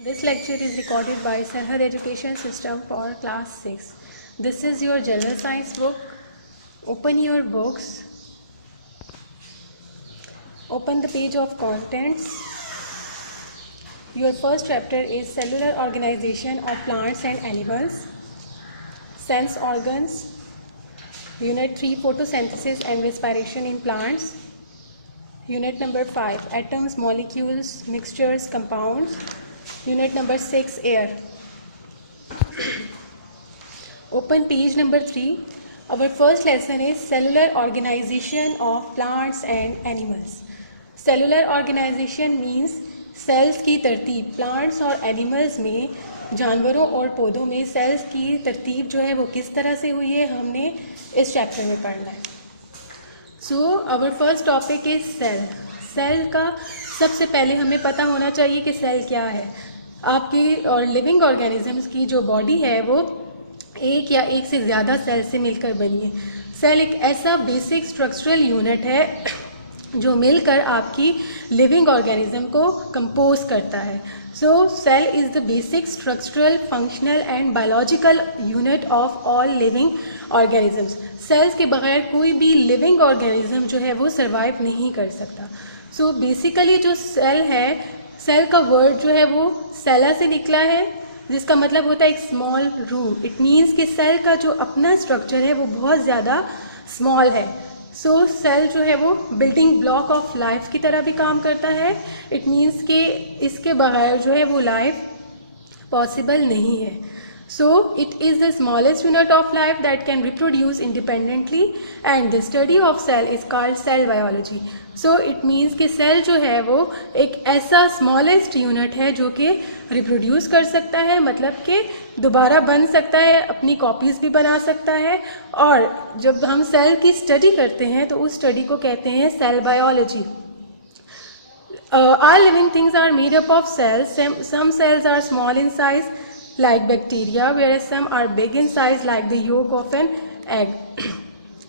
This lecture is recorded by Sarhad Education System for class 6. This is your general science book. Open your books. Open the page of contents. Your first chapter is cellular organization of plants and animals. Sense organs. Unit 3, photosynthesis and respiration in plants. Unit number 5, atoms, molecules, mixtures, compounds. Unit number 6, air. Open page number 3. Our first lesson is cellular organization of plants and animals. Cellular organization means cells की तरतीब. Plants और animals में, जानवरों और पौधों में cells की तरतीब जो है वो किस तरह से हुई है हमने इस चैप्टर में पढ़ना है. So our first topic is cell. Cell का सबसे पहले हमें पता होना चाहिए कि सेल क्या है. आपकी और लिविंग ऑर्गेनिजम्स की जो बॉडी है वो एक या एक से ज़्यादा सेल से मिलकर बनी है. सेल एक ऐसा बेसिक स्ट्रक्चरल यूनिट है जो मिलकर आपकी लिविंग ऑर्गेनिज्म को कंपोज करता है. So cell is the basic structural, functional and biological unit of all living organisms. Cells के बगैर कोई भी लिविंग ऑर्गेनिज्म जो है वो सर्वाइव नहीं कर सकता. सो बेसिकली जो सेल है, सेल का वर्ड जो है वो सेला से निकला है, जिसका मतलब होता है एक स्मॉल रूम. इट मीन्स कि सेल का जो अपना स्ट्रक्चर है वो बहुत ज़्यादा स्मॉल है. सो सेल जो है वो बिल्डिंग ब्लॉक ऑफ लाइफ की तरह भी काम करता है. इट मीन्स कि इसके बगैर जो है वो लाइफ पॉसिबल नहीं है. So it is the smallest unit of life that can reproduce independently, and the study of cell is called cell biology. So it means कि सेल जो है वो एक ऐसा स्मॉलेस्ट यूनिट है जो कि रिप्रोड्यूस कर सकता है, मतलब कि दोबारा बन सकता है, अपनी कॉपीज़ भी बना सकता है. और जब हम सेल की स्टडी करते हैं तो उस स्टडी को कहते हैं cell biology. All living things are made up of cells. Some cells are small in size like bacteria, whereas some are big in size like the yolk of an egg.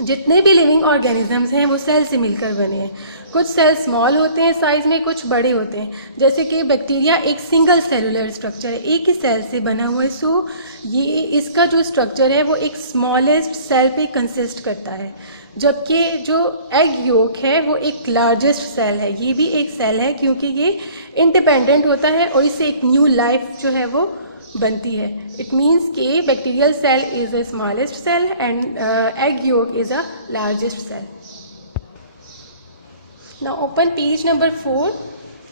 जितने भी living organisms हैं वो cell से मिलकर बने हैं. कुछ cell small होते हैं साइज में, कुछ बड़े होते हैं. जैसे कि बैक्टीरिया एक सिंगल सेलुलर स्ट्रक्चर है, एक ही सेल से बना हुआ है. सो ये इसका जो स्ट्रक्चर है वो एक स्मॉलेस्ट सेल पे कंसिस्ट करता है. जबकि जो एग योक है वो एक लार्जेस्ट सेल है. ये भी एक सेल है क्योंकि ये इंडिपेंडेंट होता है और इससे एक न्यू लाइफ जो है वो बनती है. इट मीन्स कि bacterial cell is a smallest cell and egg yolk is a largest cell. Now open page number 4.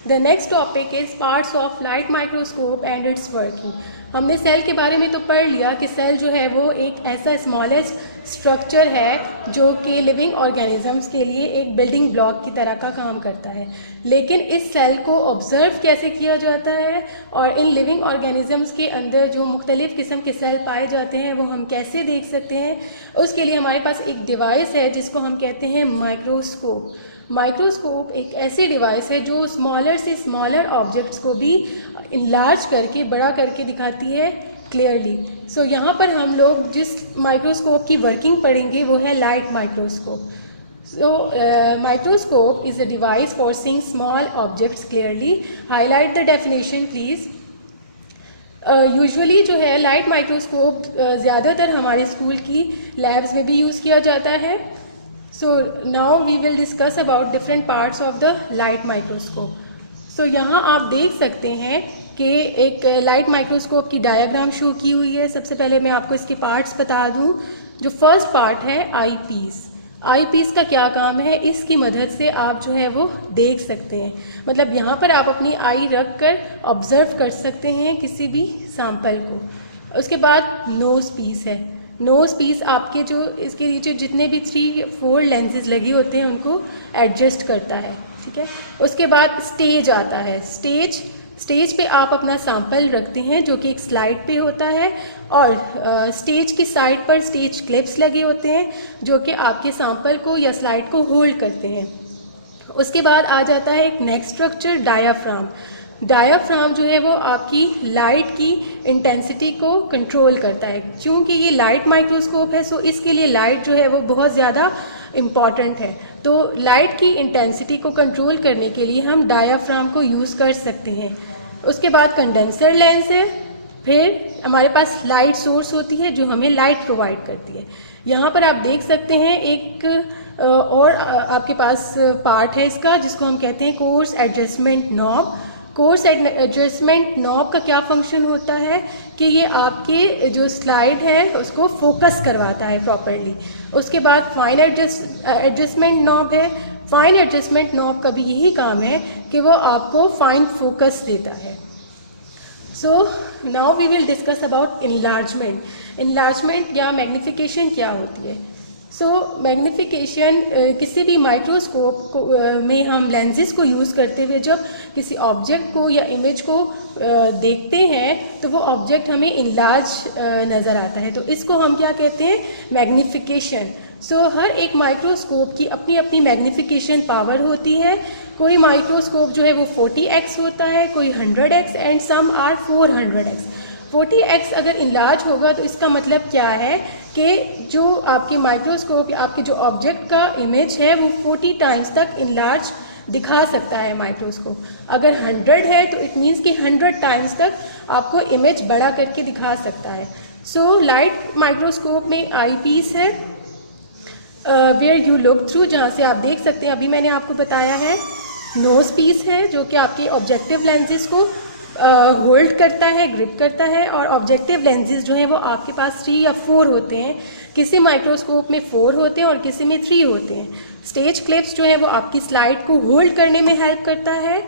The next topic is parts of light microscope and its working. हमने cell के बारे में तो पढ़ लिया कि cell जो है वो एक ऐसा स्मॉलेस्ट स्ट्रक्चर है जो कि लिविंग ऑर्गेनिजम्स के लिए एक बिल्डिंग ब्लॉक की तरह का काम करता है. लेकिन इस सेल को ऑब्जर्व कैसे किया जाता है और इन लिविंग ऑर्गेनिजम्स के अंदर जो मुख्तलिफ़ किस्म के सेल पाए जाते हैं वो हम कैसे देख सकते हैं, उसके लिए हमारे पास एक डिवाइस है जिसको हम कहते हैं माइक्रोस्कोप. माइक्रोस्कोप एक ऐसी डिवाइस है जो स्मॉलर से स्मॉलर ऑब्जेक्ट्स को भी इनलार्ज करके, बड़ा करके दिखाती है क्लियरली. सो यहाँ पर हम लोग जिस माइक्रोस्कोप की वर्किंग पढ़ेंगे वो है light microscope. So microscope is a device for seeing small objects clearly. Highlight the definition please. Usually जो है लाइट माइक्रोस्कोप ज़्यादातर हमारे स्कूल की लैब्स में भी यूज़ किया जाता है. So now we will discuss about different parts of the light microscope. So यहाँ आप देख सकते हैं कि एक लाइट माइक्रोस्कोप की डायग्राम शो की हुई है. सबसे पहले मैं आपको इसके पार्ट्स बता दूँ. जो फर्स्ट पार्ट है आई पीस. आई पीस का क्या काम है, इसकी मदद से आप जो है वो देख सकते हैं, मतलब यहाँ पर आप अपनी आई रख कर ऑब्जर्व कर सकते हैं किसी भी सैंपल को. उसके बाद नोज पीस है. नोज पीस आपके जो इसके नीचे जितने भी 3-4 लेंसेज लगे होते हैं उनको एडजस्ट करता है. ठीक है. उसके बाद स्टेज आता है. स्टेज पे आप अपना सैंपल रखते हैं जो कि एक स्लाइड पे होता है और स्टेज की साइड पर स्टेज क्लिप्स लगे होते हैं जो कि आपके सैंपल को या स्लाइड को होल्ड करते हैं. उसके बाद आ जाता है एक नेक्स्ट स्ट्रक्चर, डायाफ्राम. डायाफ्राम जो है वो आपकी लाइट की इंटेंसिटी को कंट्रोल करता है. क्योंकि ये लाइट माइक्रोस्कोप है सो इसके लिए लाइट जो है वो बहुत ज़्यादा इम्पॉर्टेंट है. तो लाइट की इंटेंसिटी को कंट्रोल करने के लिए हम डायाफ्राम को यूज़ कर सकते हैं. उसके बाद कंडेंसर लेंस है, फिर हमारे पास लाइट सोर्स होती है जो हमें लाइट प्रोवाइड करती है। यहाँ पर आप देख सकते हैं एक और आपके पास पार्ट है इसका, जिसको हम कहते हैं course adjustment knob. Course adjustment knob का क्या फंक्शन होता है कि ये आपके जो स्लाइड है उसको फोकस करवाता है प्रॉपरली। उसके बाद फाइन एडजस्टमेंट नॉब है। फाइन एडजस्टमेंट नॉब का भी यही काम है कि वो आपको फाइन फोकस देता है। So now we will discuss about enlargement. Enlargement या मैग्निफिकेशन क्या होती है। सो मैग्निफिकेशन किसी भी माइक्रोस्कोप को में हम लेंसेज को यूज़ करते हुए जब किसी ऑब्जेक्ट को या इमेज को देखते हैं तो वो ऑब्जेक्ट हमें इनलार्ज नज़र आता है, तो इसको हम क्या कहते हैं, मैग्निफिकेशन। सो हर एक माइक्रोस्कोप की अपनी अपनी मैग्निफिकेशन पावर होती है। कोई माइक्रोस्कोप जो है वो 40x होता है, कोई 100x and some are 400x। 40x अगर इनलार्ज होगा तो इसका मतलब क्या है कि जो आपके माइक्रोस्कोप या आपके जो ऑब्जेक्ट का इमेज है वो 40 टाइम्स तक इनलार्ज दिखा सकता है माइक्रोस्कोप। अगर 100 है तो इट मीन्स कि 100 टाइम्स तक आपको इमेज बड़ा करके दिखा सकता है। सो लाइट माइक्रोस्कोप में आई पीस है वेयर यू लुक थ्रू, जहाँ से आप देख सकते हैं। अभी मैंने आपको बताया है नोज पीस है जो कि आपके ऑब्जेक्टिव लेंसेज को होल्ड करता है, ग्रिप करता है, और ऑब्जेक्टिव लेंसेज जो हैं वो आपके पास 3 या 4 होते हैं। किसी माइक्रोस्कोप में 4 होते हैं और किसी में 3 होते हैं। स्टेज क्लिप्स जो है वो आपकी स्लाइड को होल्ड करने में हेल्प करता है,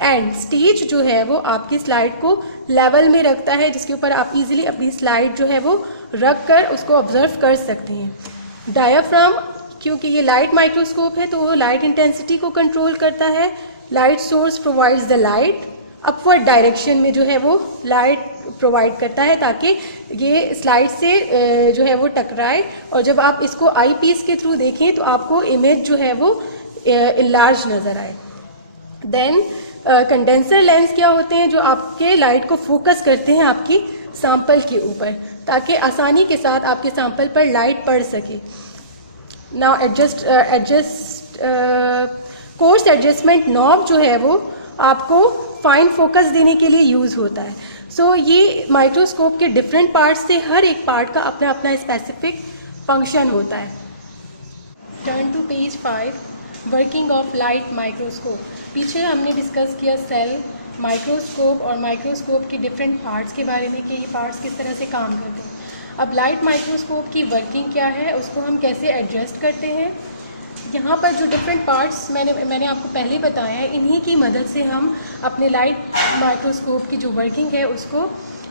एंड स्टेज जो है वो आपकी स्लाइड को लेवल में रखता है, जिसके ऊपर आप इजीली अपनी स्लाइड जो है वो रख कर उसको ऑब्जर्व कर सकते हैं। डायाफ्राम, क्योंकि ये लाइट माइक्रोस्कोप है तो वो लाइट इंटेंसिटी को कंट्रोल करता है। Light source provides the light, upward direction में जो है वो लाइट प्रोवाइड करता है ताकि ये स्लाइड से जो है वो टकराए, और जब आप इसको आई पीस के थ्रू देखें तो आपको इमेज जो है वो इनलार्ज नज़र आए। देन कंडेंसर लेंस क्या होते हैं, जो आपके लाइट को फोकस करते हैं आपकी सैंपल के ऊपर ताकि आसानी के साथ आपके सैंपल पर लाइट पड़ सके। नाउ कोर्स एडजस्टमेंट नॉब जो है वो आपको फाइन फोकस देने के लिए यूज़ होता है। सो ये माइक्रोस्कोप के डिफरेंट पार्ट्स से हर एक पार्ट का अपना अपना स्पेसिफिक फंक्शन होता है। Turn to page 5, working of light microscope. पीछे हमने डिस्कस किया सेल, माइक्रोस्कोप और माइक्रोस्कोप के डिफरेंट पार्ट्स के बारे में कि ये पार्ट्स किस तरह से काम करते हैं। अब लाइट माइक्रोस्कोप की वर्किंग क्या है, उसको हम कैसे एडजस्ट करते हैं। यहाँ पर जो डिफरेंट पार्ट्स मैंने आपको पहले बताया है, इन्हीं की मदद से हम अपने लाइट माइक्रोस्कोप की जो वर्किंग है उसको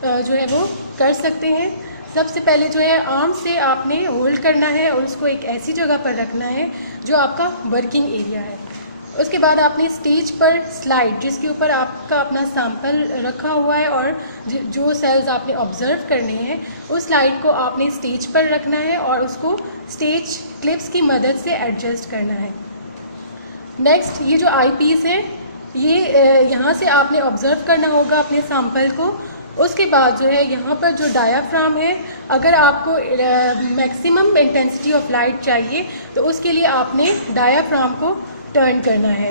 जो है वो कर सकते हैं। सबसे पहले जो है आर्म से आपने होल्ड करना है और उसको एक ऐसी जगह पर रखना है जो आपका वर्किंग एरिया है। उसके बाद आपने स्टेज पर स्लाइड, जिसके ऊपर आपका अपना सैंपल रखा हुआ है और जो सेल्स आपने ऑब्जर्व करने हैं उस स्लाइड को आपने स्टेज पर रखना है और उसको स्टेज क्लिप्स की मदद से एडजस्ट करना है। नेक्स्ट, ये जो आई पीस है ये यहाँ से आपने ऑब्जर्व करना होगा अपने सैंपल को। उसके बाद जो है यहाँ पर जो डायाफ्राम है, अगर आपको मैक्सिमम इंटेंसिटी ऑफ लाइट चाहिए तो उसके लिए आपने डायाफ्राम को टर्न करना है।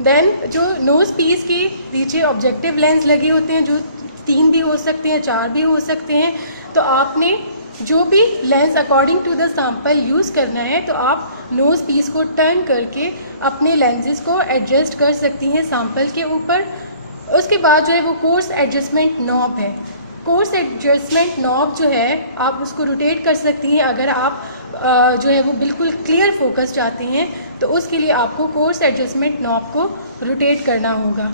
देन जो नोज पीस के नीचे ऑब्जेक्टिव लेंस लगे होते हैं, जो 3 भी हो सकते हैं, 4 भी हो सकते हैं, तो आपने जो भी lens according to the sample use करना है तो आप नोज पीस को टर्न करके अपने लेंसेज को एडजस्ट कर सकती हैं सैंपल के ऊपर। उसके बाद जो है वो कोर्स एडजस्टमेंट नॉब है। कोर्स एडजस्टमेंट नॉब जो है आप उसको रोटेट कर सकती हैं अगर आप जो है वो बिल्कुल क्लियर फोकस चाहते हैं तो उसके लिए आपको कोर्स एडजस्टमेंट नॉब को रोटेट करना होगा।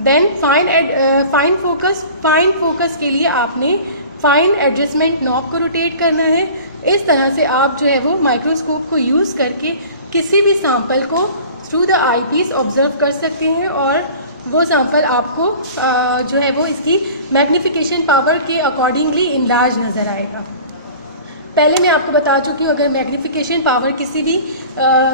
देन फाइन फोकस के लिए आपने फाइन एडजस्टमेंट नॉब को रोटेट करना है। इस तरह से आप जो है वो माइक्रोस्कोप को यूज़ करके किसी भी सैंपल को through the eyepiece observe कर सकते हैं और वो सैंपल आपको जो है वो इसकी मैग्निफिकेशन पावर के अकॉर्डिंगली इनलार्ज नज़र आएगा। पहले मैं आपको बता चुकी हूँ, अगर मैग्निफिकेशन पावर किसी भी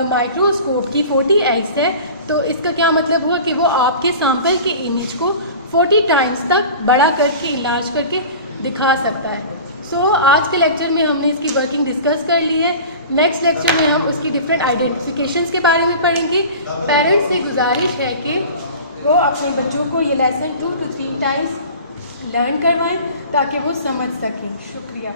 माइक्रोस्कोप की 40x है तो इसका क्या मतलब हुआ कि वो आपके सैंपल के इमेज को 40 टाइम्स तक बड़ा करके इनलार्ज करके दिखा सकता है। सो आज के लेक्चर में हमने इसकी वर्किंग डिस्कस कर ली है। नेक्स्ट लेक्चर में हम उसकी डिफरेंट आइडेंटिफिकेशंस के बारे में पढ़ेंगे। पेरेंट्स से गुजारिश है कि वो अपने बच्चों को ये लेसन 2 to 3 टाइम्स लर्न करवाएं ताकि वो समझ सकें। शुक्रिया।